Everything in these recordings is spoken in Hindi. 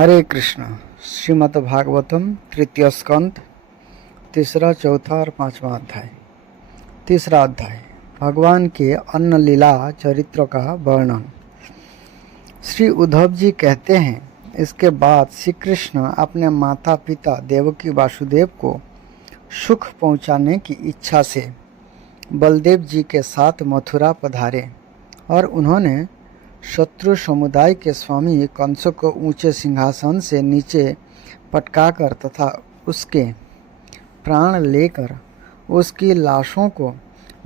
हरे कृष्ण। श्रीमद् भागवतम तृतीय स्कंद, तीसरा, चौथा और पांचवा अध्याय। तीसरा अध्याय, भगवान के अन्न लीला चरित्र का वर्णन। श्री उद्धव जी कहते हैं, इसके बाद श्री कृष्ण अपने माता पिता देवकी वासुदेव को सुख पहुंचाने की इच्छा से बलदेव जी के साथ मथुरा पधारे और उन्होंने शत्रु समुदाय के स्वामी कंस को ऊंचे सिंहासन से नीचे पटकाकर तथा उसके प्राण लेकर उसकी लाशों को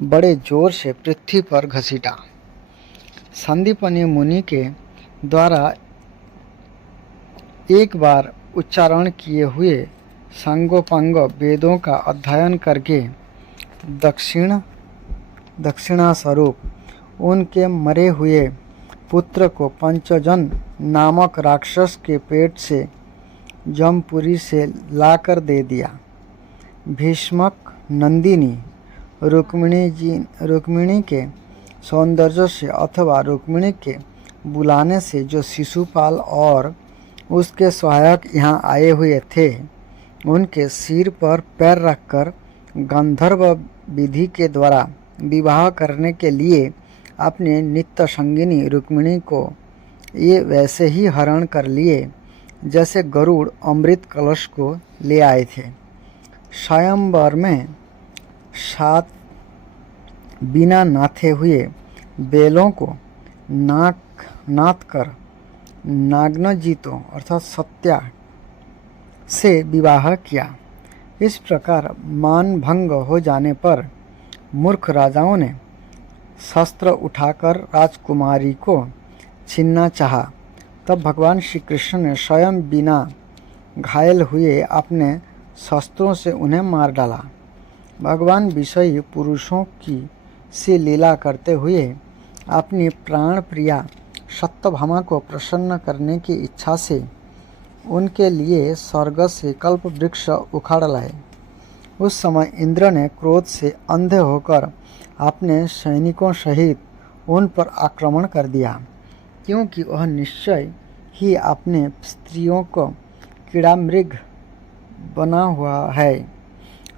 बड़े जोर से पृथ्वी पर घसीटा। संदीपनी मुनि के द्वारा एक बार उच्चारण किए हुए सांगोपांग वेदों का अध्ययन करके दक्षिणा स्वरूप उनके मरे हुए पुत्र को पंचजन नामक राक्षस के पेट से जमपुरी से लाकर दे दिया। भीष्मक नंदिनी रुक्मिणी के सौंदर्य से अथवा रुक्मिणी के बुलाने से जो शिशुपाल और उसके सहायक यहाँ आए हुए थे, उनके सिर पर पैर रखकर गंधर्व विधि के द्वारा विवाह करने के लिए अपने नित्य संगिनी रुक्मिणी को ये वैसे ही हरण कर लिए जैसे गरुड़ अमृत कलश को ले आए थे। स्वयंवर में 7 बिना नाथे हुए बेलों को नाथ कर नाग्नजितों अर्थात सत्या से विवाह किया। इस प्रकार मान भंग हो जाने पर मूर्ख राजाओं ने शस्त्र उठाकर राजकुमारी को छीनना चाहा। तब भगवान श्री कृष्ण ने स्वयं बिना घायल हुए अपने शस्त्रों से उन्हें मार डाला। भगवान विषयी पुरुषों की सी लीला करते हुए अपनी प्राण प्रिया सत्यभामा को प्रसन्न करने की इच्छा से उनके लिए स्वर्ग से कल्प वृक्ष उखाड़ लाए। उस समय इंद्र ने क्रोध से अंधे होकर अपने सैनिकों सहित उन पर आक्रमण कर दिया, क्योंकि वह निश्चय ही अपने स्त्रियों को कीड़ा मृग बना हुआ है।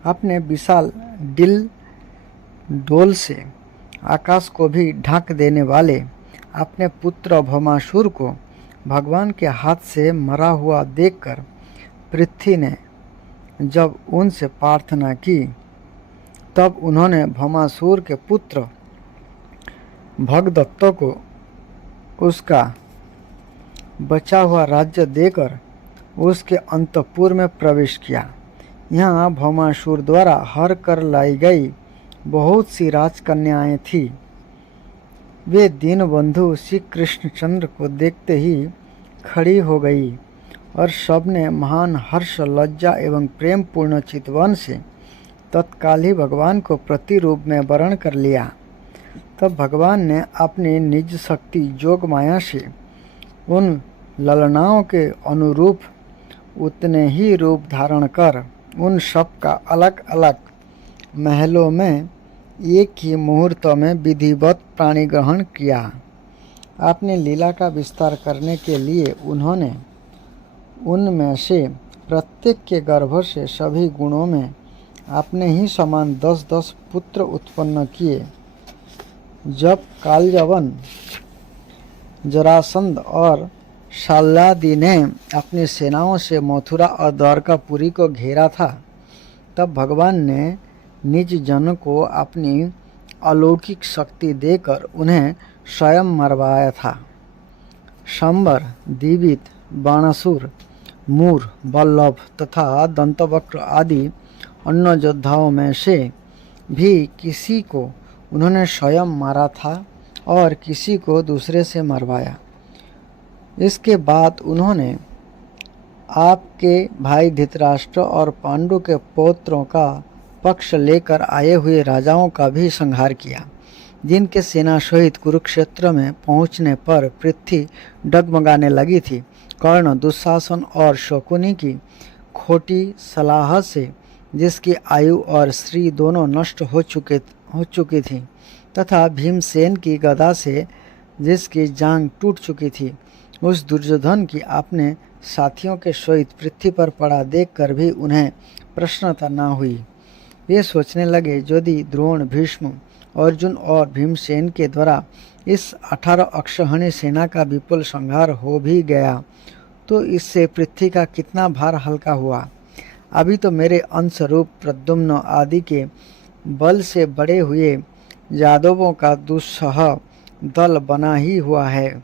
अपने विशाल डोल से आकाश को भी ढक देने वाले अपने पुत्र भौमासुर को भगवान के हाथ से मरा हुआ देखकर पृथ्वी ने जब उनसे प्रार्थना की, तब उन्होंने भौमासुर के पुत्र भगदत्त को उसका बचा हुआ राज्य देकर उसके अंतपुर में प्रवेश किया। यहाँ भौमासुर द्वारा हर कर लाई गई बहुत सी राजकन्याएं थीं। वे दीनबंधु श्री कृष्णचंद्र को देखते ही खड़ी हो गई और सबने महान हर्ष, लज्जा एवं प्रेम पूर्ण चितवन से तत्काल ही भगवान को प्रतिरूप में वरण कर लिया। तब भगवान ने अपनी निज शक्ति जोग माया से उन ललनाओं के अनुरूप उतने ही रूप धारण कर उन सब का अलग अलग महलों में एक ही मुहूर्त में विधिवत प्राणी ग्रहण किया। अपनी लीला का विस्तार करने के लिए उन्होंने उनमें से प्रत्येक के गर्भ से सभी गुणों में अपने ही समान 10-10 पुत्र उत्पन्न किए। जब कालयवन, जरासंध और शाल्यादि ने अपनी सेनाओं से मथुरा और द्वारकापुरी को घेरा था, तब भगवान ने निज जन को अपनी अलौकिक शक्ति देकर उन्हें स्वयं मरवाया था। शंबर, दिवित, बाणासुर, मूर, बल्लभ तथा दंतवक्र आदि अन्य योद्धाओं में से भी किसी को उन्होंने स्वयं मारा था और किसी को दूसरे से मरवाया। इसके बाद उन्होंने आपके भाई धृतराष्ट्र और पांडु के पौत्रों का पक्ष लेकर आए हुए राजाओं का भी संहार किया, जिनके सेना सहित कुरुक्षेत्र में पहुंचने पर पृथ्वी डगमगाने लगी थी। कर्ण, दुशासन और शकुनी की खोटी सलाह से जिसकी आयु और श्री दोनों नष्ट हो चुकी थी, तथा भीमसेन की गदा से जिसकी जांग टूट चुकी थी, उस दुर्योधन की आपने साथियों के सहित पृथ्वी पर पड़ा देखकर भी उन्हें प्रसन्नता न हुई। वे सोचने लगे, यदि द्रोण, भीष्म, अर्जुन और भीमसेन के द्वारा इस 18 अक्षौहिणी सेना का विपुल संहार हो भी गया तो इससे पृथ्वी का कितना भार हल्का हुआ। अभी तो मेरे अंश रूप प्रद्युम्न आदि के बल से बड़े हुए यादवों का दुस्सह दल बना ही हुआ है।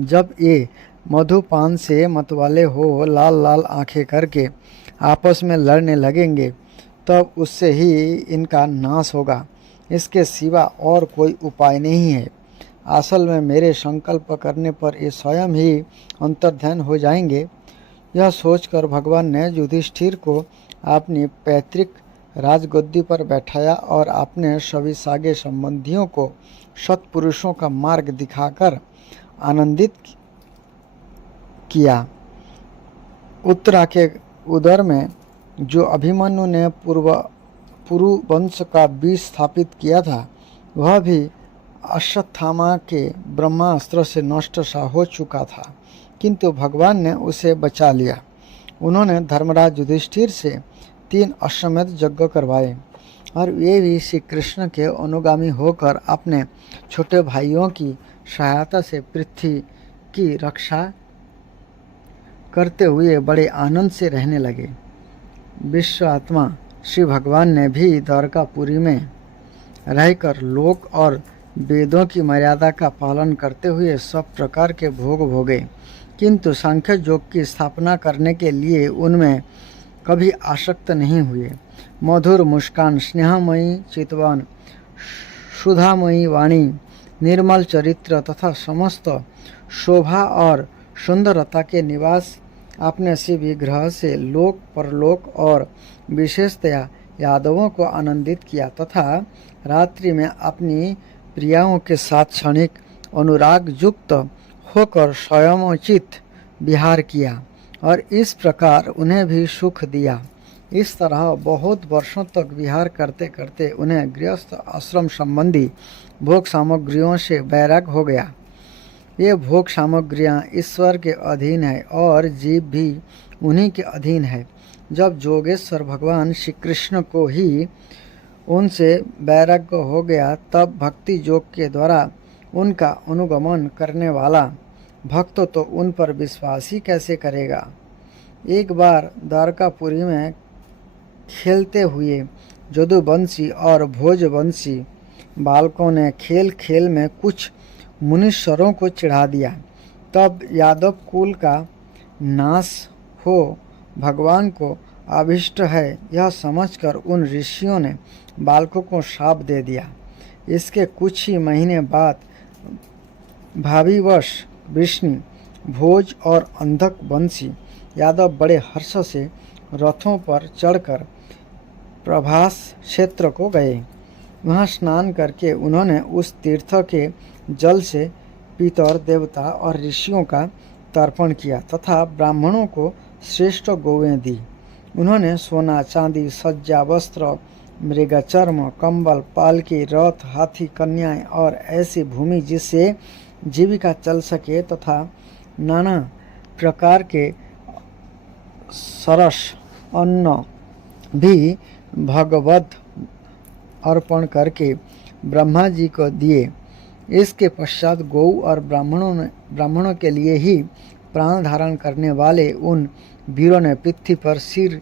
जब ये मधुपान से मतवाले हो लाल लाल आंखें करके आपस में लड़ने लगेंगे तब उससे ही इनका नाश होगा। इसके सिवा और कोई उपाय नहीं है। असल में मेरे संकल्प करने पर ये स्वयं ही अंतर्ध्यान हो जाएंगे। यह सोचकर भगवान ने युधिष्ठिर को अपनी पैतृक राजगद्दी पर बैठाया और अपने सभी सागे संबंधियों को सत्पुरुषों का मार्ग दिखाकर आनंदित किया। उत्तरा के उदर में जो अभिमन्यु ने पुरु वंश का बीज स्थापित किया था वह भी अश्वत्थामा के ब्रह्मास्त्र से नष्ट सा हो चुका था, किंतु भगवान ने उसे बचा लिया। उन्होंने धर्मराज युधिष्ठिर से 3 अश्वमेध यज्ञ करवाए और वे भी श्री कृष्ण के अनुगामी होकर अपने छोटे भाइयों की सहायता से पृथ्वी की रक्षा करते हुए बड़े आनंद से रहने लगे। विश्वात्मा श्री भगवान ने भी द्वारकापुरी में रहकर लोक और वेदों की मर्यादा का पालन करते हुए सब प्रकार के भोग भोगे, किंतु सांख्य योग की स्थापना करने के लिए उनमें कभी आसक्त नहीं हुए। मधुर मुस्कान, स्नेहमयी चितवन, सुधामयी वाणी, निर्मल चरित्र तथा समस्त शोभा और सुंदरता के निवास अपने से विग्रह से लोक परलोक और विशेषतया यादवों को आनंदित किया तथा रात्रि में अपनी प्रियाओं के साथ क्षणिक अनुराग युक्त होकर स्वयंचित विहार किया और इस प्रकार उन्हें भी सुख दिया। इस तरह बहुत वर्षों तक विहार करते करते उन्हें गृहस्थ आश्रम संबंधी भोग सामग्रियों से वैराग हो गया। ये भोग सामग्रियां ईश्वर के अधीन है और जीव भी उन्हीं के अधीन है। जब जोगेश्वर भगवान श्री कृष्ण को ही उनसे वैराग्य हो गया तब भक्ति योग के द्वारा उनका अनुगमन करने वाला भक्त तो उन पर विश्वास ही कैसे करेगा। एक बार द्वारकापुरी में खेलते हुए जदुवंशी और भोजवंशी बालकों ने खेल खेल में कुछ मुनीश्वरों को चिढ़ा दिया। तब यादव कुल का नाश हो भगवान को अभिष्ट है यह समझकर उन ऋषियों ने बालकों को शाप दे दिया। इसके कुछ ही महीने बाद भाविवश विष्णु, भोज और अंधक वंशी यादव बड़े हर्ष से रथों पर चढ़कर प्रभास क्षेत्र को गए। वहाँ स्नान करके उन्होंने उस तीर्थ के जल से पितर, देवता और ऋषियों का तर्पण किया तथा ब्राह्मणों को श्रेष्ठ गौएं दी। उन्होंने सोना, चांदी, सज्जा, वस्त्र, मृगचर्म, कंबल, पालकी, रथ, हाथी, कन्याएं और ऐसी भूमि जिससे जीविका चल सके तथा नाना प्रकार के सरस अन्न भी भगवत अर्पण करके ब्रह्मा जी को दिए। इसके पश्चात गौ और ब्राह्मणों के लिए ही प्राण धारण करने वाले उन वीरों ने पृथ्वी पर सिर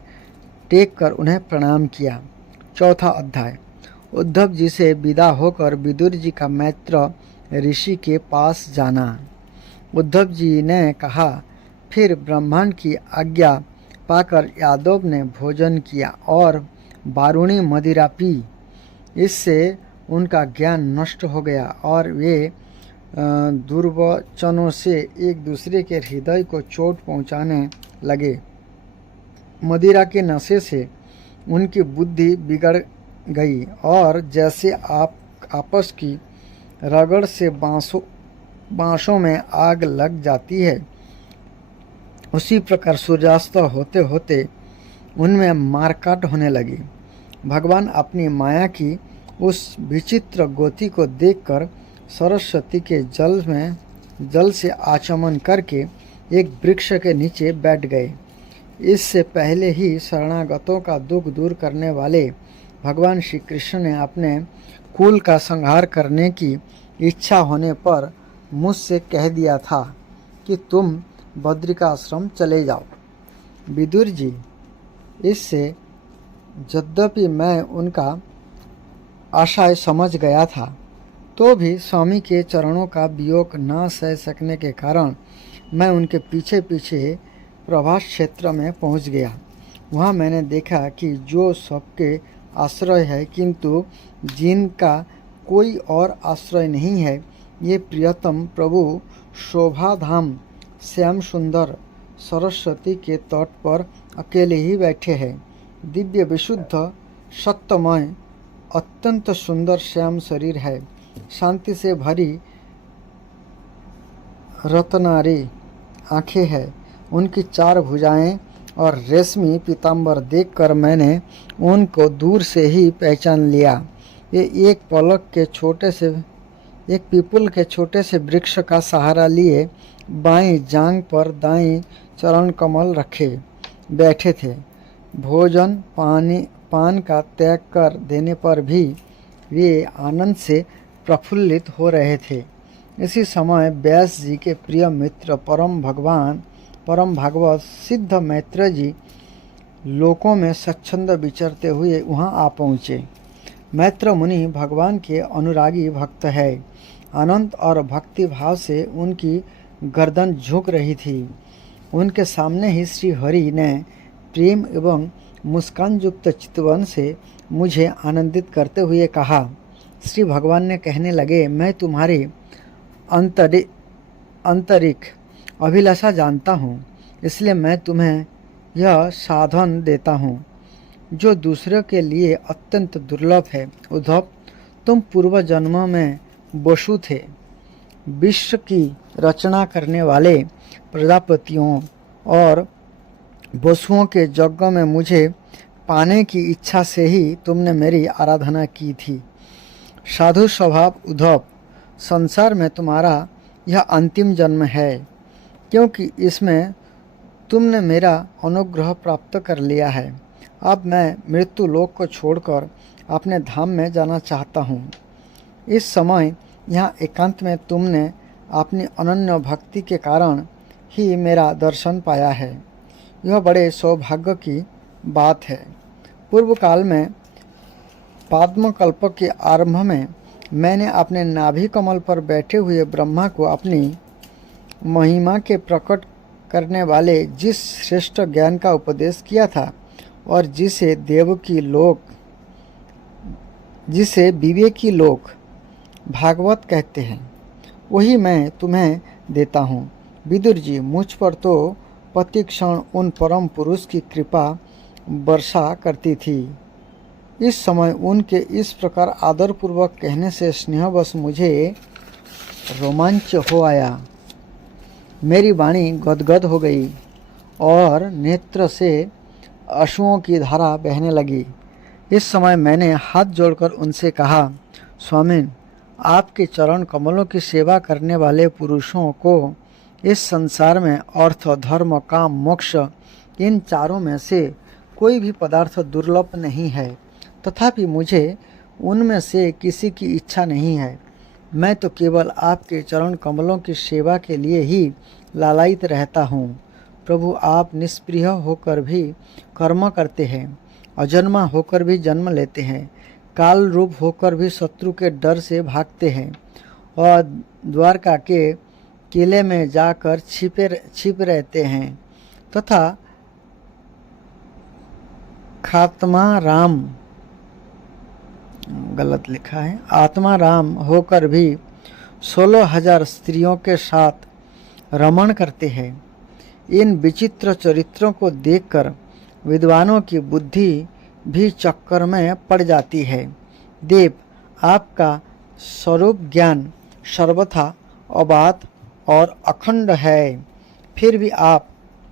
टेक कर उन्हें प्रणाम किया। चौथा अध्याय। उद्धव जी से विदा होकर विदुर जी का मैत्र ऋषि के पास जाना। उद्धव जी ने कहा, फिर ब्रह्मांड की आज्ञा पाकर यादव ने भोजन किया और बारूणी मदिरा पी। इससे उनका ज्ञान नष्ट हो गया और वे दुर्वचनों से एक दूसरे के हृदय को चोट पहुंचाने लगे। मदिरा के नशे से उनकी बुद्धि बिगड़ गई और जैसे आपस की रगड़ से बांसों में आग लग जाती है उसी प्रकार सूर्यास्त होते होते उनमें मारकाट होने लगी। भगवान अपनी माया की उस विचित्र गति को देखकर सरस्वती के जल से आचमन करके एक वृक्ष के नीचे बैठ गए। इससे पहले ही शरणागतों का दुख दूर करने वाले भगवान श्री कृष्ण ने अपने कुल का संहार करने की इच्छा होने पर मुझसे कह दिया था कि तुम बद्रिकाश्रम चले जाओ। विदुर जी, इससे यद्यपि मैं उनका आशय समझ गया था, तो भी स्वामी के चरणों का वियोग न सह सकने के कारण मैं उनके पीछे पीछे प्रभास क्षेत्र में पहुंच गया। वहां मैंने देखा कि जो सबके आश्रय है किंतु जिनका कोई और आश्रय नहीं है, ये प्रियतम प्रभु शोभाधाम श्याम सुंदर सरस्वती के तट पर अकेले ही बैठे हैं। दिव्य विशुद्ध सत्यमय अत्यंत सुंदर श्याम शरीर है। शांति से भरी रत्नारी आंखें हैं। उनकी 4 भुजाएं और रेशमी पीताम्बर देखकर मैंने उनको दूर से ही पहचान लिया। ये एक पीपल के छोटे से वृक्ष का सहारा लिए बाईं जांग पर दाईं चरण कमल रखे बैठे थे। भोजन पान का त्याग कर देने पर भी वे आनंद से प्रफुल्लित हो रहे थे। इसी समय व्यास जी के प्रिय मित्र परम भागवत सिद्ध मैत्र जी लोकों में स्वच्छंद विचरते हुए वहां आ पहुँचे। मैत्र मुनि भगवान के अनुरागी भक्त है। आनंद और भक्ति भाव से उनकी गर्दन झुक रही थी। उनके सामने ही श्री हरि ने प्रेम एवं मुस्कान युक्त चितवन से मुझे आनंदित करते हुए कहा। श्री भगवान ने कहने लगे, मैं तुम्हारी आंतरिक अभिलाषा जानता हूँ, इसलिए मैं तुम्हें यह साधन देता हूँ जो दूसरों के लिए अत्यंत दुर्लभ है। उद्धव, तुम पूर्व जन्मों में वसु थे। विश्व की रचना करने वाले प्रजापतियों और वसुओं के यज्ञ में मुझे पाने की इच्छा से ही तुमने मेरी आराधना की थी। साधु स्वभाव उद्धव, संसार में तुम्हारा यह अंतिम जन्म है, क्योंकि इसमें तुमने मेरा अनुग्रह प्राप्त कर लिया है। अब मैं मृत्यु लोक को छोड़कर अपने धाम में जाना चाहता हूँ। इस समय यहाँ एकांत में तुमने अपनी अनन्य भक्ति के कारण ही मेरा दर्शन पाया है। यह बड़े सौभाग्य की बात है। पूर्व काल में पाद्मकल्प के आरंभ में मैंने अपने नाभि कमल पर बैठे हुए ब्रह्मा को अपनी महिमा के प्रकट करने वाले जिस श्रेष्ठ ज्ञान का उपदेश किया था और जिसे विवेकी लोग भागवत कहते हैं, वही मैं तुम्हें देता हूँ। विदुर जी, मुझ पर तो प्रतिक्षण उन परम पुरुष की कृपा वर्षा करती थी। इस समय उनके इस प्रकार आदरपूर्वक कहने से स्नेहवश मुझे रोमांच हो आया। मेरी वाणी गदगद हो गई और नेत्र से अश्रुओं की धारा बहने लगी। इस समय मैंने हाथ जोड़कर उनसे कहा, स्वामी, आपके चरण कमलों की सेवा करने वाले पुरुषों को इस संसार में अर्थ, धर्म, काम, मोक्ष इन चारों में से कोई भी पदार्थ दुर्लभ नहीं है। तथापि मुझे उनमें से किसी की इच्छा नहीं है। मैं तो केवल आपके चरण कमलों की सेवा के लिए ही लालायित रहता हूँ। प्रभु, आप निष्प्रिय होकर भी कर्म करते हैं, अजन्मा होकर भी जन्म लेते हैं, काल रूप होकर भी शत्रु के डर से भागते हैं और द्वारका के किले में जाकर छिप रहते हैं तथा आत्मा राम होकर भी 16,000 स्त्रियों के साथ रमण करते हैं। इन विचित्र चरित्रों को देखकर विद्वानों की बुद्धि भी चक्कर में पड़ जाती है। देव, आपका स्वरूप ज्ञान सर्वथा अबाध और अखंड है, फिर भी आप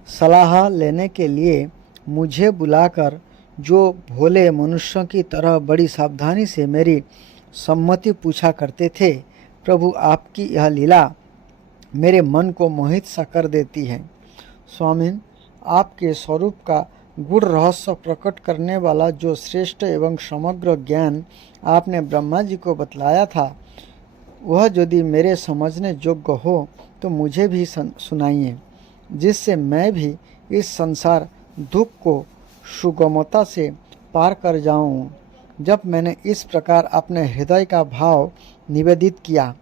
सलाह लेने के लिए मुझे बुलाकर जो भोले मनुष्यों की तरह बड़ी सावधानी से मेरी सम्मति पूछा करते थे, प्रभु, आपकी यह लीला मेरे मन को मोहित सा कर देती है। स्वामी, आपके स्वरूप का गूढ़ रहस्य प्रकट करने वाला जो श्रेष्ठ एवं समग्र ज्ञान आपने ब्रह्मा जी को बतलाया था, वह यदि मेरे समझने योग्य हो तो मुझे भी सुनाइए, जिससे मैं भी इस संसार दुख को सुगमता से पार कर जाऊं। जब मैंने इस प्रकार अपने हृदय का भाव निवेदित किया,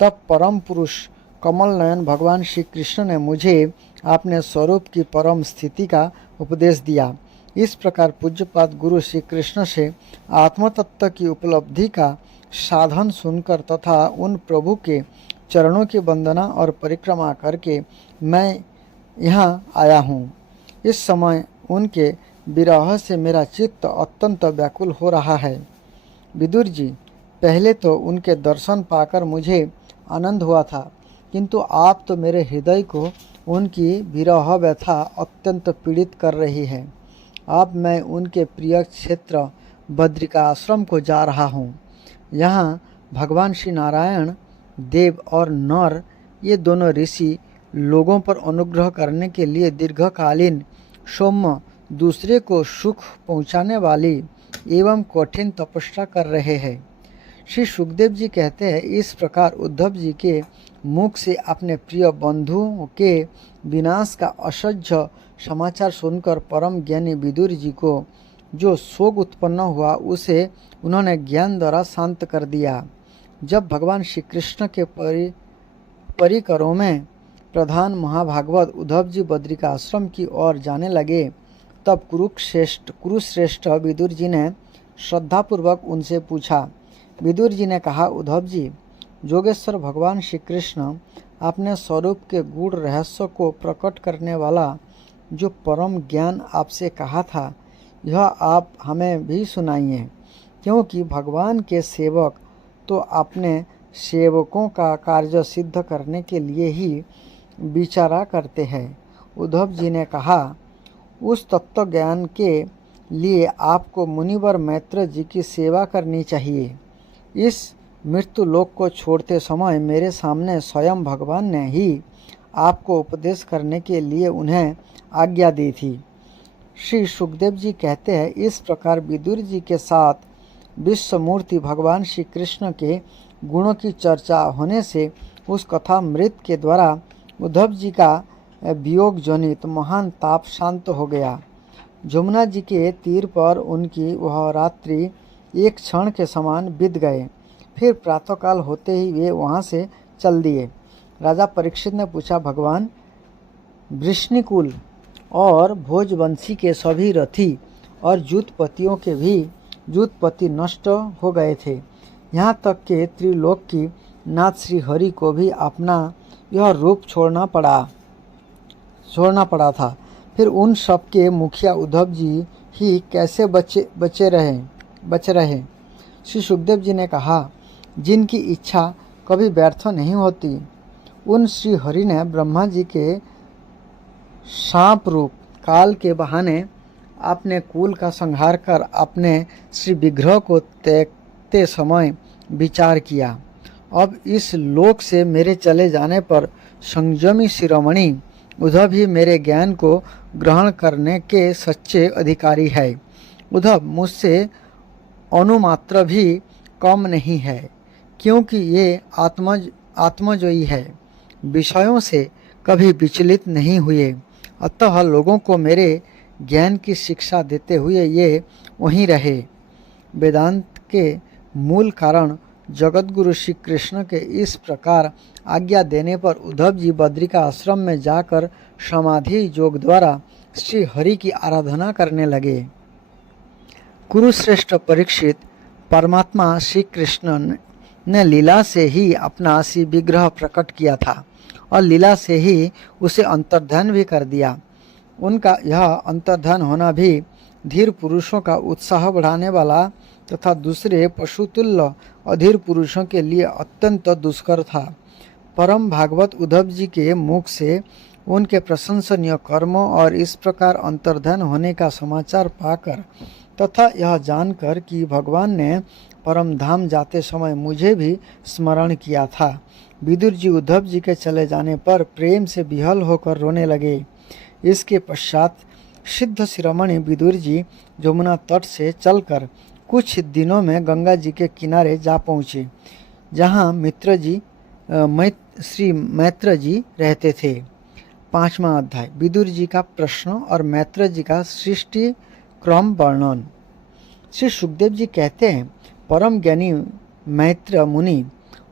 तब परम पुरुष कमल नयन भगवान श्री कृष्ण ने मुझे अपने स्वरूप की परम स्थिति का उपदेश दिया। इस प्रकार पूज्यपाद गुरु श्री कृष्ण से आत्मतत्व की उपलब्धि का साधन सुनकर तथा उन प्रभु के चरणों की वंदना और परिक्रमा करके मैं यहाँ आया हूँ। इस समय उनके विरह से मेरा चित्त अत्यंत व्याकुल हो रहा है। विदुर जी, पहले तो उनके दर्शन पाकर मुझे आनंद हुआ था, किंतु आप तो मेरे हृदय को उनकी विरह व्यथा अत्यंत पीड़ित कर रही है। अब मैं उनके प्रिय क्षेत्र बद्रिका आश्रम को जा रहा हूँ। यहाँ भगवान श्री नारायण देव और नर, ये दोनों ऋषि लोगों पर अनुग्रह करने के लिए दीर्घकालीन सौम्य दूसरे को सुख पहुँचाने वाली एवं कठिन तपस्या कर रहे हैं। श्री सुखदेव जी कहते हैं, इस प्रकार उद्धव जी के मुख से अपने प्रिय बंधुओं के विनाश का असह्य समाचार सुनकर परम ज्ञानी विदुर जी को जो शोक उत्पन्न हुआ, उसे उन्होंने ज्ञान द्वारा शांत कर दिया। जब भगवान श्री कृष्ण के परिकरों में प्रधान महाभागवत उद्धव जी बद्रिका आश्रम की ओर जाने लगे, तब कुरुश्रेष्ठ विदुर जी ने श्रद्धापूर्वक उनसे पूछा। विदुर जी ने कहा, उद्धव जी, योगेश्वर भगवान श्री कृष्ण अपने स्वरूप के गूढ़ रहस्य को प्रकट करने वाला जो परम ज्ञान आपसे कहा था, यह आप हमें भी सुनाइए, क्योंकि भगवान के सेवक तो अपने सेवकों का कार्य सिद्ध करने के लिए ही विचारा करते हैं। उद्धव जी ने कहा, उस तत्व ज्ञान के लिए आपको मुनिवर मैत्र जी की सेवा करनी चाहिए। इस मृत्यु लोक को छोड़ते समय मेरे सामने स्वयं भगवान ने ही आपको उपदेश करने के लिए उन्हें आज्ञा दी थी। श्री सुखदेव जी कहते हैं, इस प्रकार विदुर जी के साथ विश्वमूर्ति भगवान श्री कृष्ण के गुणों की चर्चा होने से उस कथामृत के द्वारा उद्धव जी का वियोग जनित महान ताप शांत हो गया। जमुना जी के तीर पर उनकी वह रात्रि एक क्षण के समान बीत गए। फिर प्रातःकाल होते ही वे वहाँ से चल दिए। राजा परीक्षित ने पूछा, भगवान, वृष्णिकुल और भोजवंशी के सभी रथी और जूतपतियों के भी जूतपति नष्ट हो गए थे। यहाँ तक के त्रिलोक की नाथ श्री हरि को भी अपना यह रूप छोड़ना पड़ा था। फिर उन सब के मुखिया उद्धव जी ही कैसे बचे रहे। श्री सुखदेव जी ने कहा, जिनकी इच्छा कभी व्यर्थ नहीं होती, उन श्री हरि ने ब्रह्मा जी के सांप रूप काल के बहाने अपने कुल का संहार कर अपने श्री विग्रह को त्यागते समय विचार किया। अब इस लोक से मेरे चले जाने पर संयमी शिरोमणि उद्धव ही मेरे ज्ञान को ग्रहण करने के सच्चे अधिकारी है। उद्धव मुझसे अनुमात्र भी कम नहीं है, क्योंकि ये आत्मजोई है, विषयों से कभी विचलित नहीं हुए। अतः लोगों को मेरे ज्ञान की शिक्षा देते हुए ये वहीं रहे। वेदांत के मूल कारण जगतगुरु श्री कृष्ण के इस प्रकार आज्ञा देने पर उद्धव जी बद्रिका आश्रम में जाकर समाधि योग द्वारा श्री हरि की आराधना करने लगे। कुरुश्रेष्ठ परीक्षित, परमात्मा श्री कृष्ण ने लीला से ही अपना श्री विग्रह प्रकट किया था और लीला से ही उसे अंतर्ध्यान भी कर दिया। उनका यह अंतर्ध्यान होना भी धीर पुरुषों का उत्साह बढ़ाने वाला तथा दूसरे पशुतुल्य अधीर पुरुषों के लिए अत्यंत दुष्कर था। परम भागवत उद्धव जी के मुख से उनके प्रशंसनीय कर्मों और इस प्रकार अंतर्ध्यान होने का समाचार पाकर तथा यह जानकर कि भगवान ने परम धाम जाते समय मुझे भी स्मरण किया था, विदुर जी उद्धव जी के चले जाने पर प्रेम से विह्वल होकर रोने लगे। इसके पश्चात सिद्ध शिरोमणि विदुर जी यमुना तट से चलकर कुछ दिनों में गंगा जी के किनारे जा पहुँचे, जहाँ श्री मैत्र जी रहते थे। 5वां अध्याय विदुर जी का प्रश्न और मैत्र जी का सृष्टि क्रम वर्णन। श्री सुखदेव जी कहते हैं, परम ज्ञानी मैत्र मुनि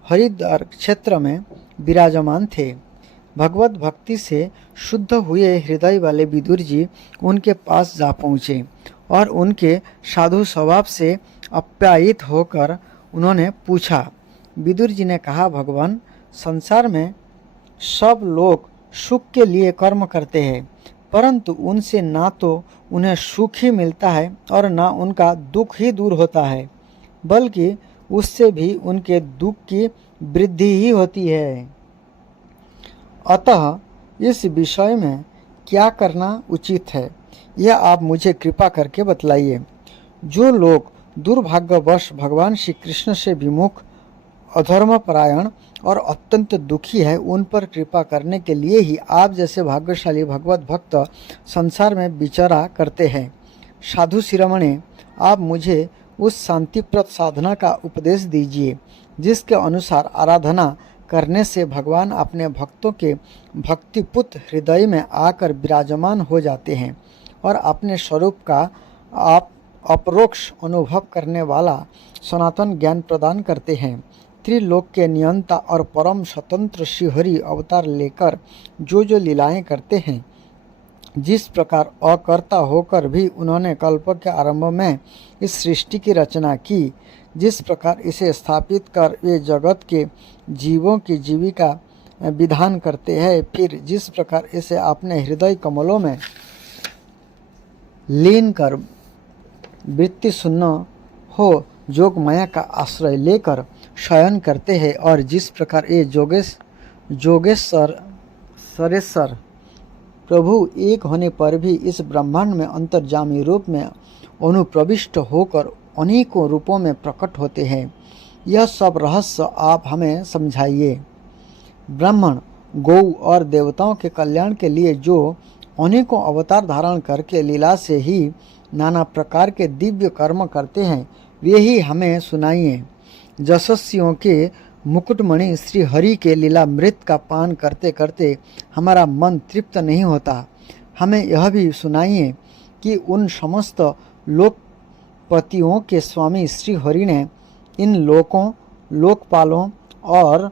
हरिद्वार क्षेत्र में विराजमान थे। भगवत भक्ति से शुद्ध हुए हृदय वाले विदुर जी उनके पास जा पहुँचे और उनके साधु स्वभाव से आप्यायित होकर उन्होंने पूछा। विदुर जी ने कहा, भगवान, संसार में सब लोग सुख के लिए कर्म करते हैं, परंतु उनसे ना तो उन्हें सुख ही मिलता है और ना उनका दुख ही दूर होता है, बल्कि उससे भी उनके दुख की वृद्धि ही होती है। अतः इस विषय में क्या करना उचित है, यह आप मुझे कृपा करके बतलाइए। जो लोग दुर्भाग्यवश भगवान श्री कृष्ण से विमुख, अधर्मपरायण और अत्यंत दुखी है, उन पर कृपा करने के लिए ही आप जैसे भाग्यशाली भगवत भक्त संसार में विचरा करते हैं। साधु शिरोमणि, आप मुझे उस शांतिप्रद साधना का उपदेश दीजिए जिसके अनुसार आराधना करने से भगवान अपने भक्तों के भक्तिपुत हृदय में आकर विराजमान हो जाते हैं और अपने स्वरूप का आप अपरोक्ष अनुभव करने वाला सनातन ज्ञान प्रदान करते हैं। त्रिलोक के नियंता और परम स्वतंत्र श्रीहरि अवतार लेकर जो जो लीलाएं करते हैं, जिस प्रकार अकर्ता होकर भी उन्होंने कल्प के आरंभ में इस सृष्टि की रचना की, जिस प्रकार इसे स्थापित कर वे जगत के जीवों की जीविका विधान करते हैं, फिर जिस प्रकार इसे अपने हृदय कमलों में लीन कर वृत्ति शून्य हो जोग माया का आश्रय लेकर शयन करते हैं, और जिस प्रकार ये जोगेश्वरेश्वर प्रभु एक होने पर भी इस ब्रह्मांड में अंतर्जामी रूप में अनुप्रविष्ट होकर अनेकों रूपों में प्रकट होते हैं, यह सब रहस्य आप हमें समझाइए। ब्राह्मण, गौ और देवताओं के कल्याण के लिए जो अनेकों अवतार धारण करके लीला से ही नाना प्रकार के दिव्य कर्म करते हैं, वे ही हमें सुनाइए। यशस्वियों के मुकुटमणि श्री हरि के लीलामृत का पान करते करते हमारा मन तृप्त नहीं होता। हमें यह भी सुनाइए कि उन समस्त लोकपतियों के स्वामी श्री हरि ने इन लोकों, लोकपालों और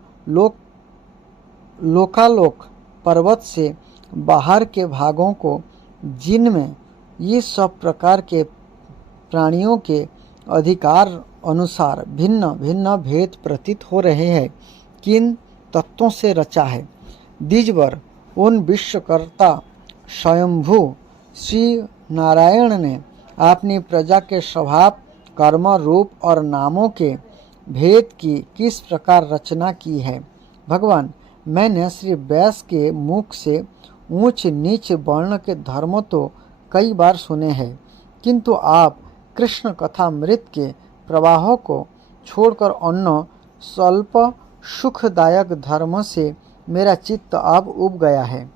लोकालोक पर्वत से बाहर के भागों को, जिनमें ये सब प्रकार के प्राणियों के अधिकार अनुसार भिन्न भिन्न भेद प्रतीत हो रहे हैं, किन तत्वों से रचा है। द्विजवर, उन विश्वकर्ता स्वयंभू श्री नारायण ने अपनी प्रजा के स्वभाव, कर्म, रूप और नामों के भेद की किस प्रकार रचना की है। भगवान, मैंने श्री व्यास के मुख से ऊंच नीच वर्ण के धर्म तो कई बार सुने हैं, किंतु आप कृष्ण कथामृत के प्रवाहों को छोड़कर अन्य स्वल्प सुखदायक धर्म से मेरा चित्त अब उब गया है।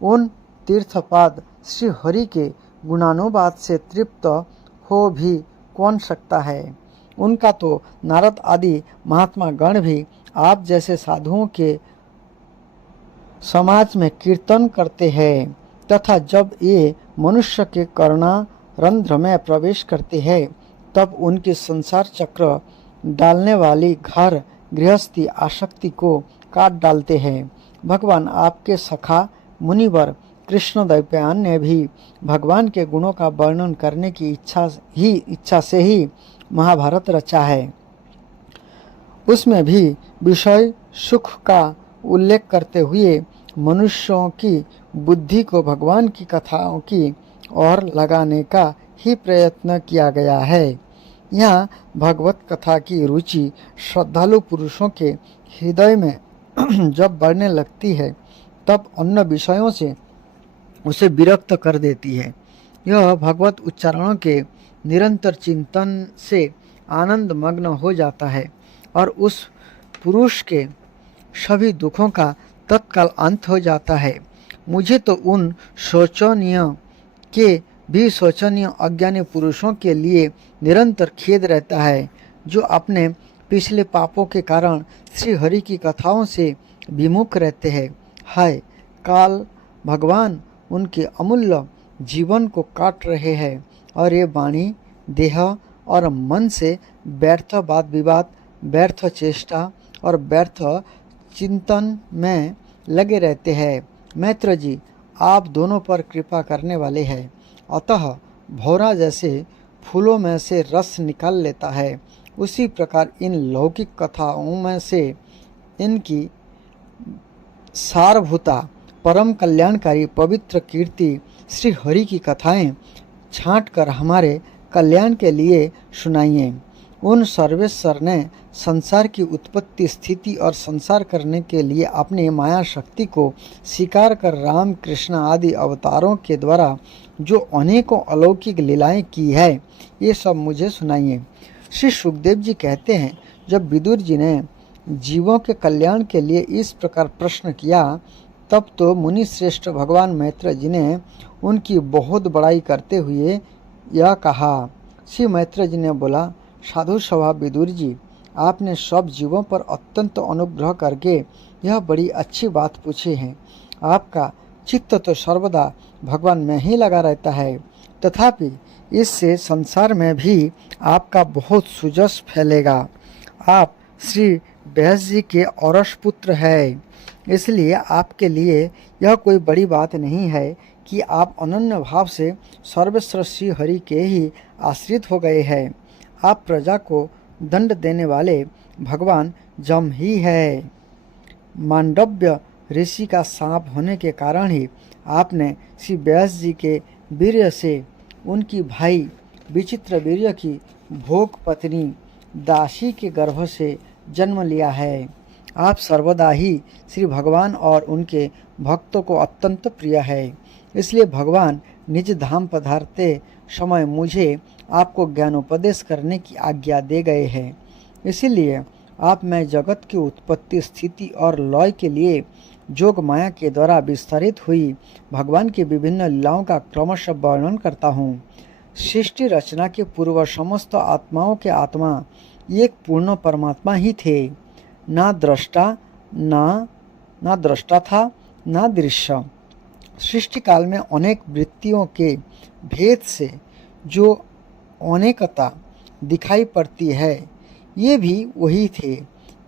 उन तीर्थपाद श्री हरि के गुणानुवाद से तृप्त हो भी कौन सकता है। उनका तो नारद आदि महात्मा गण भी आप जैसे साधुओं के समाज में कीर्तन करते हैं, तथा जब ये मनुष्य के कर्णारंध्र में प्रवेश करते हैं, तब उनके संसार चक्र डालने वाली घर गृहस्थी आसक्ति को काट डालते हैं। भगवान, आपके सखा मुनिवर कृष्ण द्वैपायन ने भी भगवान के गुणों का वर्णन करने की इच्छा से ही महाभारत रचा है। उसमें भी विषय सुख का उल्लेख करते हुए मनुष्यों की बुद्धि को भगवान की कथाओं की ओर लगाने का ही प्रयत्न किया गया है। यहाँ भगवत कथा की रुचि श्रद्धालु पुरुषों के हृदय में जब बढ़ने लगती है, तब अन्य विषयों से उसे विरक्त कर देती है। यह भगवत उच्चारणों के निरंतर चिंतन से आनंद मग्न हो जाता है और उस पुरुष के सभी दुखों का तत्काल अंत हो जाता है। मुझे तो उन शोचनीय के भी शोचनीय अज्ञानी पुरुषों के लिए निरंतर खेद रहता है, जो अपने पिछले पापों के कारण श्री हरि की कथाओं से विमुख रहते हैं। हाय काल भगवान उनके अमूल्य जीवन को काट रहे हैं और ये वाणी, देह और मन से व्यर्थ वाद विवाद, व्यर्थ चेष्टा और व्यर्थ चिंतन में लगे रहते हैं। मैत्र जी, आप दोनों पर कृपा करने वाले हैं। अतः भौरा जैसे फूलों में से रस निकाल लेता है, उसी प्रकार इन लौकिक कथाओं में से इनकी सारभूता परम कल्याणकारी पवित्र कीर्ति श्री हरि की कथाएं छांट कर हमारे कल्याण के लिए सुनाइए। उन सर्वेश्वर ने संसार की उत्पत्ति, स्थिति और संसार करने के लिए अपनी माया शक्ति को स्वीकार कर राम कृष्ण आदि अवतारों के द्वारा जो अनेकों अलौकिक लीलाएं की है, ये सब मुझे सुनाइए। श्री सुखदेव जी कहते हैं, जब विदुर जी ने जीवों के कल्याण के लिए इस प्रकार प्रश्न किया, तब तो मुनि श्रेष्ठ भगवान मैत्र जी ने उनकी बहुत बड़ाई करते हुए यह कहा। श्री मैत्र जी ने बोला, साधु स्वभाव विदुर जी, आपने सब जीवों पर अत्यंत अनुग्रह करके यह बड़ी अच्छी बात पूछी है। आपका चित्त तो सर्वदा भगवान में ही लगा रहता है, तथापि इससे संसार में भी आपका बहुत सुजस फैलेगा। आप श्री व्यास जी के औरस पुत्र हैं, इसलिए आपके लिए यह कोई बड़ी बात नहीं है कि आप अनन्य भाव से सर्वेश्वर श्री हरि के ही आश्रित हो गए हैं। आप प्रजा को दंड देने वाले भगवान जम ही है। मांडव्य ऋषि का शाप होने के कारण ही आपने श्री व्यास जी के वीर्य से उनकी भाई विचित्र वीर्य की भोग पत्नी दासी के गर्भ से जन्म लिया है। आप सर्वदा ही श्री भगवान और उनके भक्तों को अत्यंत प्रिय है, इसलिए भगवान निज धाम पधारते समय मुझे आपको ज्ञानोपदेश करने की आज्ञा दे गए हैं। इसीलिए आप मैं जगत की उत्पत्ति, स्थिति और लय के लिए जोग माया के द्वारा विस्तारित हुई भगवान की विभिन्न लीलाओं का क्रमशः वर्णन करता हूँ। सृष्टि रचना के पूर्व समस्त आत्माओं के आत्मा एक पूर्ण परमात्मा ही थे। ना दृष्टा था, ना दृश्य। सृष्टि काल में अनेक वृत्तियों के भेद से जो अनेकता दिखाई पड़ती है, ये भी वही थे,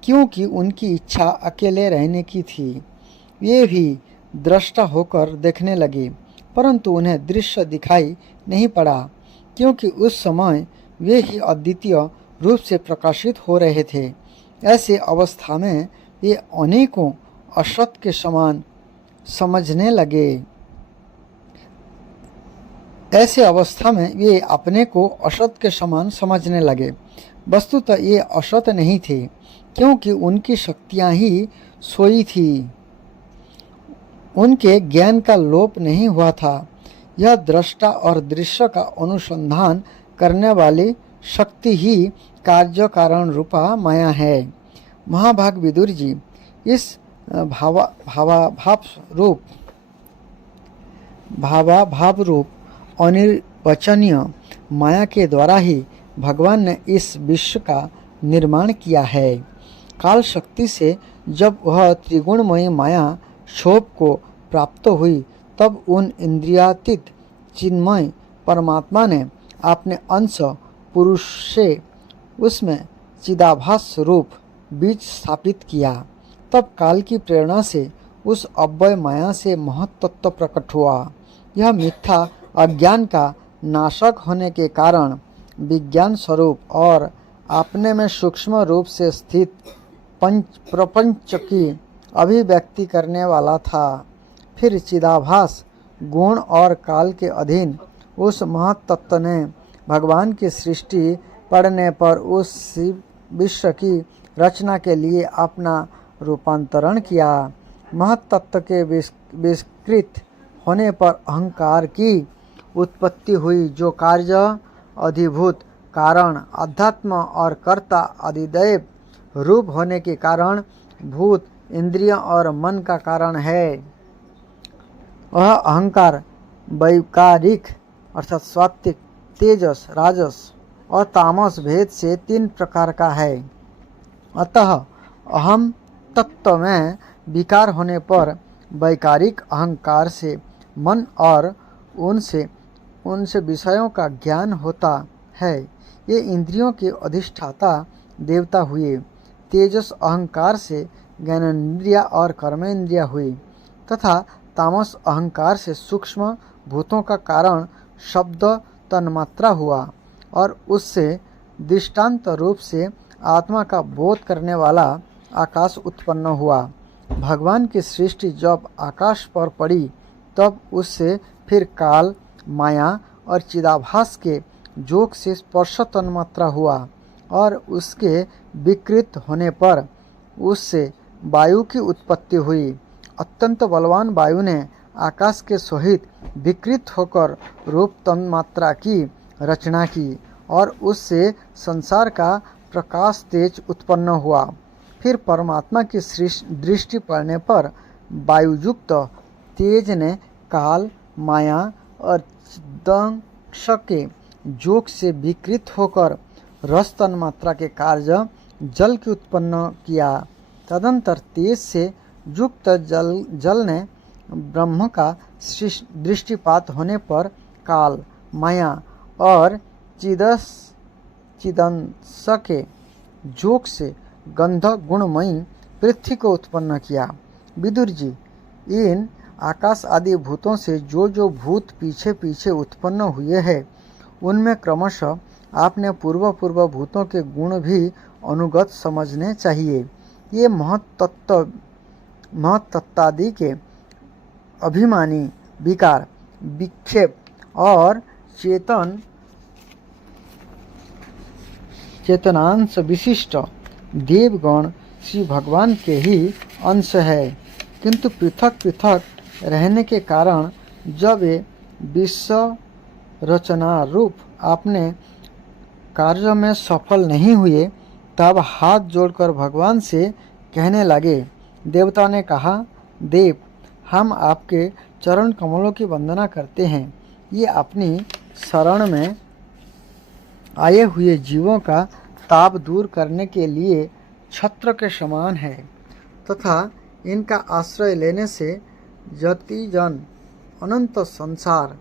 क्योंकि उनकी इच्छा अकेले रहने की थी। वे भी दृष्टा होकर देखने लगे, परंतु उन्हें दृश्य दिखाई नहीं पड़ा, क्योंकि उस समय वे ही अद्वितीय रूप से प्रकाशित हो रहे थे। ऐसे अवस्था में वे अनेकों असत के समान समझने लगे। ऐसे अवस्था में वे अपने को असत के समान समझने लगे। वस्तुतः ये असत नहीं थे, क्योंकि उनकी शक्तियाँ ही सोई थी, उनके ज्ञान का लोप नहीं हुआ था। यह दृष्टा और दृश्य का अनुसंधान करने वाली शक्ति ही कार्य कारण रूपा माया है। महाभाग विदुर जी, इस भावाभाव रूप अनिर्वचनीय माया के द्वारा ही भगवान ने इस विश्व का निर्माण किया है। काल शक्ति से जब वह त्रिगुणमयी माया क्षोभ को प्राप्त हुई, तब उन इंद्रियातीत चिन्मय परमात्मा ने अपने अंश पुरुष से उसमें चिदाभास रूप बीज स्थापित किया। तब काल की प्रेरणा से उस अव्यय माया से महत्तत्व प्रकट हुआ। यह मिथ्या अज्ञान का नाशक होने के कारण विज्ञान स्वरूप और अपने में सूक्ष्म रूप से स्थित प्रपंच की अभिव्यक्ति करने वाला था। फिर चिदाभास गुण और काल के अधीन उस महत्तत्व ने भगवान की सृष्टि पड़ने पर उस विश्व की रचना के लिए अपना रूपांतरण किया। महत्तत्व के विकृत होने पर अहंकार की उत्पत्ति हुई, जो कार्य अधिभूत कारण अध्यात्म और कर्ता अधिदैव रूप होने के कारण भूत इंद्रियों और मन का कारण है। वह अहंकार वैकारिक अर्थात सात्विक, तेजस, राजस और तामस भेद से 3 प्रकार का है। अतः अहम तत्व में विकार होने पर वैकारिक अहंकार से मन और उनसे विषयों का ज्ञान होता है। ये इंद्रियों के अधिष्ठाता देवता हुए। तेजस अहंकार से ज्ञानेन्द्रिया और कर्मेंद्रिया हुई तथा तामस अहंकार से सूक्ष्म भूतों का कारण शब्द तन्मात्रा हुआ और उससे दृष्टांत रूप से आत्मा का बोध करने वाला आकाश उत्पन्न हुआ। भगवान की सृष्टि जब आकाश पर पड़ी तब उससे फिर काल, माया और चिदाभास के जोग से स्पर्श तन्मात्रा हुआ और उसके विकृत होने पर उससे वायु की उत्पत्ति हुई। अत्यंत बलवान वायु ने आकाश के सहित विकृत होकर रूप तन्मात्रा की रचना की और उससे संसार का प्रकाश तेज उत्पन्न हुआ। फिर परमात्मा की दृष्टि पड़ने पर वायुयुक्त तेज ने काल, माया और चिदंश के जोग से विकृत होकर रस तन्मात्रा के कार्य जल की उत्पन्न किया। तदंतर तेज से युक्त जल ने ब्रह्म का दृष्टिपात होने पर काल, माया और चिदंश के जोग से गंध गुणमयी पृथ्वी को उत्पन्न किया। विदुर जी, इन आकाश आदि भूतों से जो भूत पीछे पीछे उत्पन्न हुए हैं उनमें क्रमशः आपने पूर्व भूतों के गुण भी अनुगत समझने चाहिए। ये महत्तत्वादि के अभिमानी, विकार, विक्षेप और चेतनांश विशिष्ट देवगण श्री भगवान के ही अंश है, किंतु पृथक पृथक रहने के कारण जब वे विश्व रचना रूप अपने कार्य में सफल नहीं हुए तब हाथ जोड़कर भगवान से कहने लगे। देवता ने कहा, देव, हम आपके चरण कमलों की वंदना करते हैं। ये अपनी शरण में आए हुए जीवों का ताप दूर करने के लिए छत्र के समान है तथा इनका आश्रय लेने से जति जन अनंत संसार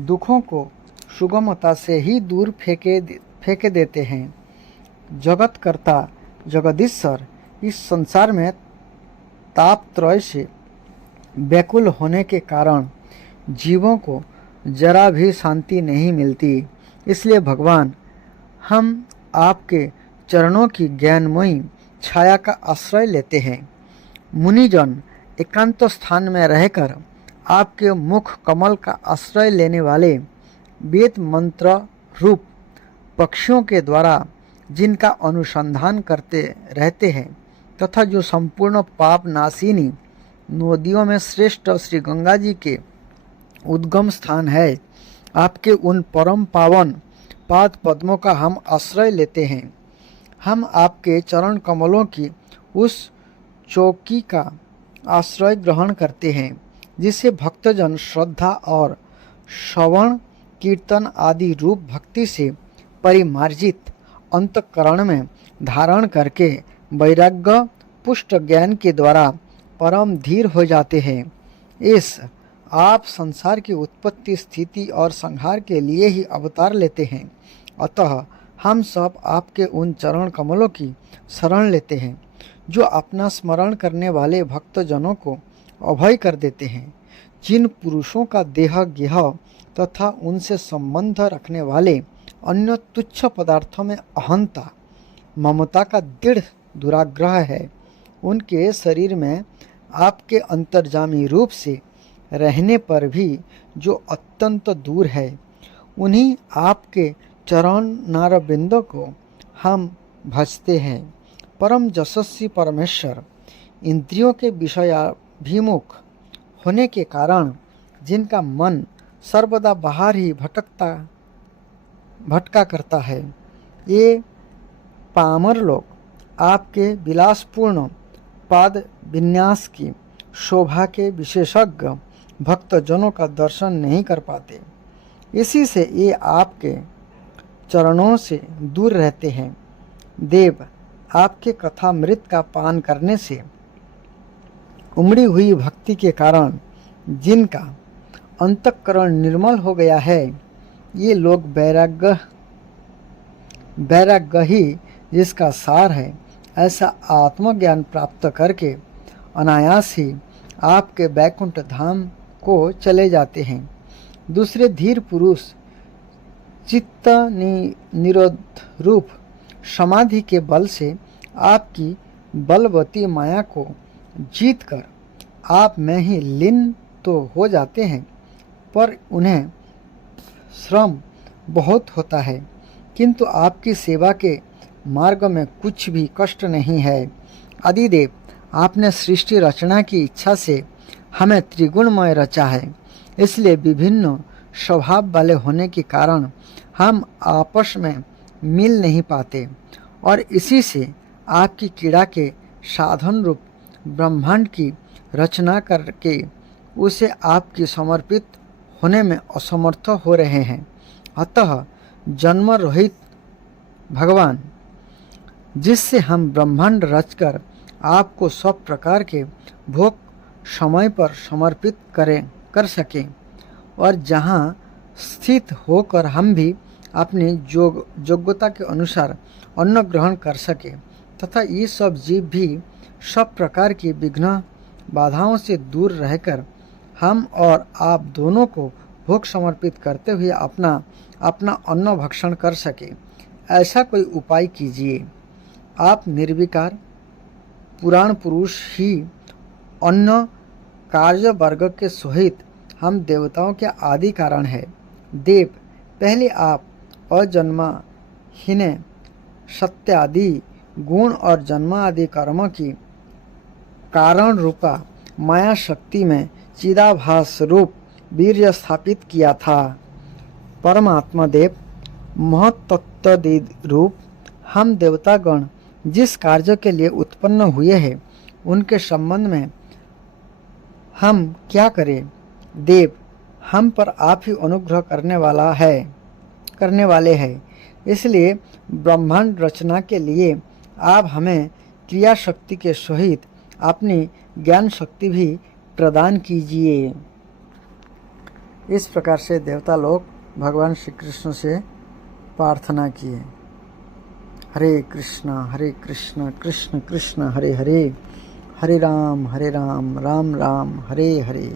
दुखों को सुगमता से ही दूर फेंके देते हैं। जगतकर्ता जगदीश्वर इस संसार में ताप त्रय से व्याकुल होने के कारण जीवों को जरा भी शांति नहीं मिलती। इसलिए भगवान, हम आपके चरणों की ज्ञानमयी छाया का आश्रय लेते हैं। मुनिजन एकांत स्थान में रहकर आपके मुख कमल का आश्रय लेने वाले वेद मंत्र रूप पक्षियों के द्वारा जिनका अनुसंधान करते रहते हैं तथा जो संपूर्ण पाप नाशिनी नदियों में श्रेष्ठ श्री गंगा जी के उद्गम स्थान है, आपके उन परम पावन पाद पद्मों का हम आश्रय लेते हैं। हम आपके चरण कमलों की उस चौकी का आश्रय ग्रहण करते हैं जिसे भक्तजन श्रद्धा और श्रवण कीर्तन आदि रूप भक्ति से परिमार्जित अंतःकरण में धारण करके वैराग्य पुष्ट ज्ञान के द्वारा परम धीर हो जाते हैं। इस आप संसार की उत्पत्ति, स्थिति और संहार के लिए ही अवतार लेते हैं। अतः हम सब आपके उन चरण कमलों की शरण लेते हैं जो अपना स्मरण करने वाले भक्तजनों को अभय कर देते हैं। जिन पुरुषों का देह गेह तथा उनसे संबंध रखने वाले अन्य तुच्छ पदार्थों में अहंता, ममता का दृढ़ दुराग्रह है, उनके शरीर में आपके अंतर्जामी रूप से रहने पर भी जो अत्यंत दूर है, उन्हीं आपके चरण नारबिंदों को हम भजते हैं। परम यशस्वी परमेश्वर इंद्रियों के विषयाभिमुख होने के कारण जिनका मन सर्वदा बाहर ही भटका करता है, ये पामर लोग आपके विलासपूर्ण उत्पाद विन्यास की शोभा के विशेषज्ञ भक्तजनों का दर्शन नहीं कर पाते। इसी से ये आपके चरणों से दूर रहते हैं। देव, आपके कथामृत का पान करने से उमड़ी हुई भक्ति के कारण जिनका अंतःकरण निर्मल हो गया है, ये लोग वैराग्य ही जिसका सार है, ऐसा आत्मज्ञान प्राप्त करके अनायास ही आपके बैकुंठ धाम को चले जाते हैं। दूसरे धीर पुरुष चित्त निरोध रूप समाधि के बल से आपकी बलवती माया को जीतकर आप में ही लीन तो हो जाते हैं, पर उन्हें श्रम बहुत होता है, किंतु आपकी सेवा के मार्ग में कुछ भी कष्ट नहीं है। आदिदेव, आपने सृष्टि रचना की इच्छा से हमें त्रिगुणमय रचा है, इसलिए विभिन्न स्वभाव वाले होने के कारण हम आपस में मिल नहीं पाते, और इसी से आपकी क्रीड़ा के साधन रूप ब्रह्मांड की रचना करके उसे आपकी समर्पित होने में असमर्थ हो रहे हैं। अतः जन्म रहित भगवान, जिससे हम ब्रह्मांड रचकर आपको सब प्रकार के भोग समय पर समर्पित कर सकें, और जहाँ स्थित होकर हम भी अपनी योग्यता के अनुसार अन्न ग्रहण कर सकें, तथा ये सब जीव भी सब प्रकार की विघ्न बाधाओं से दूर रहकर हम और आप दोनों को भोग समर्पित करते हुए अपना अन्न भक्षण कर सके, ऐसा कोई उपाय कीजिए। आप निर्विकार पुराण पुरुष ही अन्न कार्य वर्ग के सहित हम देवताओं के आदि कारण है। देव, पहले आप अजन्माहीन सत्य आदि गुण और जन्मादि कर्म की कारण रूपा माया शक्ति में चिदाभास रूप वीर्य स्थापित किया था। परमात्मा देव, महत्तत्व रूप हम देवतागण जिस कार्य के लिए उत्पन्न हुए हैं, उनके संबंध में हम क्या करें? देव, हम पर आप ही अनुग्रह करने वाले हैं, इसलिए ब्रह्मांड रचना के लिए आप हमें क्रिया शक्ति के सहित अपनी ज्ञान शक्ति भी प्रदान कीजिए। इस प्रकार से देवता लोग भगवान श्री कृष्ण से प्रार्थना किए। हरे कृष्ण कृष्ण कृष्ण हरे हरे, हरे राम राम राम हरे हरे।